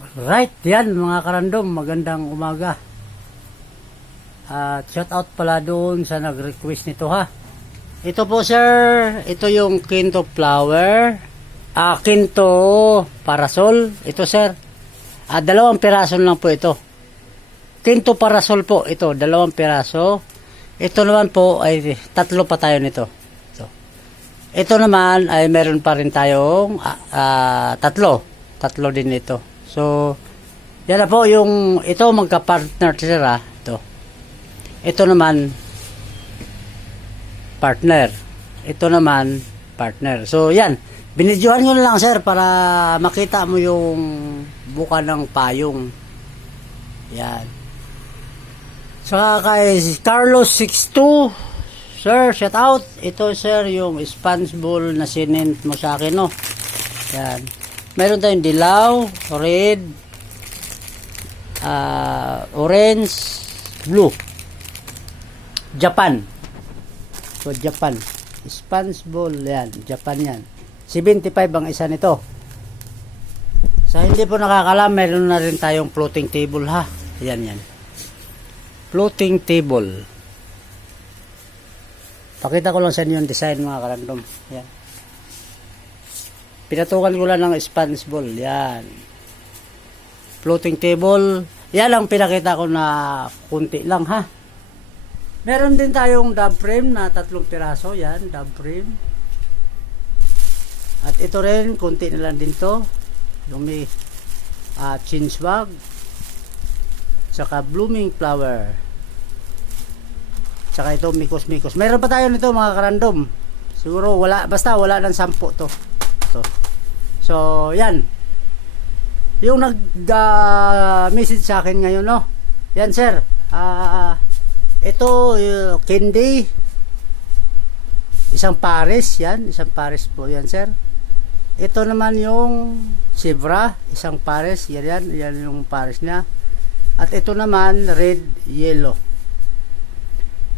Right, yan mga karandom, magandang umaga. At shout out pala doon sa nag-request nito ha. Ito po sir, ito yung Kinto flower, Kinto parasol. Ito sir, dalawang piraso lang po ito. Kinto parasol po, ito, dalawang piraso. Ito naman po ay tatlo pa tayo nito. Ito naman ay meron pa rin tayong tatlo din ito. So, yan na po yung, ito magka-partner sila, ito. Ito naman, partner. Ito naman, partner. So, yan. Binidyohan nyo na lang, sir, para makita mo yung buka ng payong. Yan. So, kay Carlos 62, sir, shout out. Ito, sir, yung sponge ball na sinent mo sa akin, no? Yan. Meron tayong dilaw, red, orange, blue. Japan. So, Japan. Sponge ball, yan. Japan yan. 75 ang isa nito. Sa hindi po nakakalam, meron na rin tayong floating table, ha? Yan, yan. Floating table. Pakita ko lang sa inyo yung design, mga karandom. Yan. Pinatukan ko lang ng sponge ball. Yan. Floating table. Yan ang pinakita ko na kunti lang, ha. Meron din tayong dub frame na 3 piraso. Yan, dub frame. At ito rin, kunti na lang din to. Yung may chinch bag. Saka blooming flower. Saka ito, mikos-mikos. Meron pa tayo nito, mga karandom. Siguro, basta wala ng 10 to. Ito. So, yan. Yung nag-message sa akin ngayon, no? Yan, sir. Ito, candy. Isang pares, yan. Isang pares po, yan, sir. Ito naman yung zebra. Isang pares, yan, yan. Yan yung pares niya. At ito naman, red, yellow.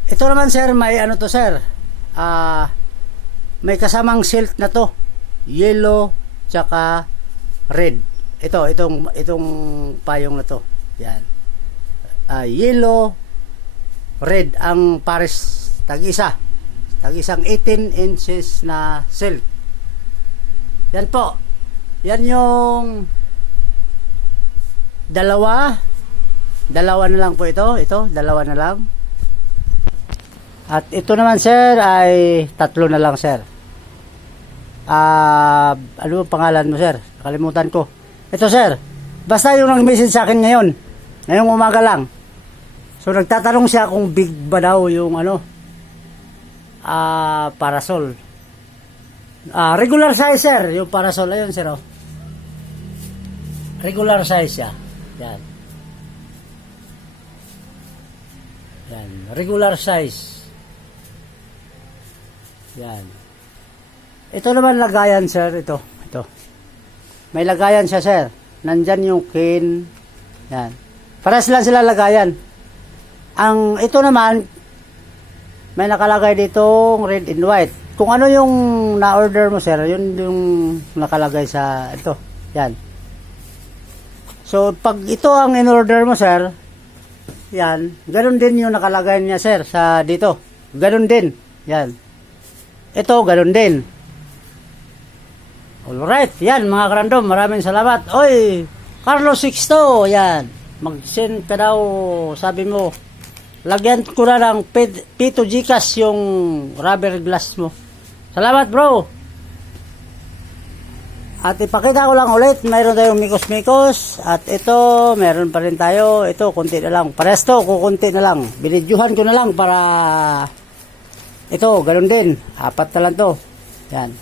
Ito naman, sir, may ano to, sir. May kasamang silk na to. Yellow, tsaka red. Itong payong na to. Yan. Yellow, red ang pares tag-isa. Tag-isang 18 inches na silk. Yan po. Yan yung dalawa na lang po ito. Dalawa na lang. At ito naman, sir, ay 3 na lang, sir. Ano ang pangalan mo, sir? Nakalimutan ko. Ito, sir. Basta yung nag-message sa akin ngayon. Ngayong umaga lang. So, nagtatanong siya kung big ba daw yung parasol. Regular size, sir. Yung parasol. Ayun, sir. Oh. Regular size siya. Yan. Yan. Regular size. Yan. Ito naman lagayan, sir. Ito. May lagayan siya, sir. Nandyan yung cane. Yan. Pares lang sila lagayan. Ito naman, may nakalagay ditong red and white. Kung ano yung na-order mo, sir, yun yung nakalagay sa ito. Yan. So, pag ito ang in-order mo, sir, yan. Ganun din yung nakalagay niya, sir, sa dito. Ganun din. Yan. Ito, ganun din. Alright, yan mga karandom, maraming salamat. Oy, Carlos Sixto, yan. Mag-send ka daw, sabi mo, lagyan ko na ng P2 Gcash yung rubber glass mo. Salamat, bro. At ipakita ko lang ulit, mayroon tayong mikos-mikos. At ito, meron pa rin tayo. Ito, konti na lang. Paresto, kukunti na lang. Binidyuhan ko na lang para ito, ganun din. 4 na lang to. Yan.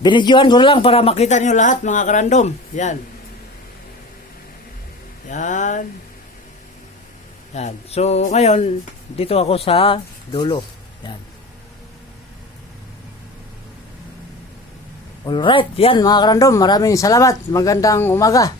Binidyuhan ko lang para makita niyo lahat, mga karandom. Yan. Yan. Yan. So, ngayon, dito ako sa dulo. Yan. Alright. Yan, mga karandom. Maraming salamat. Magandang umaga.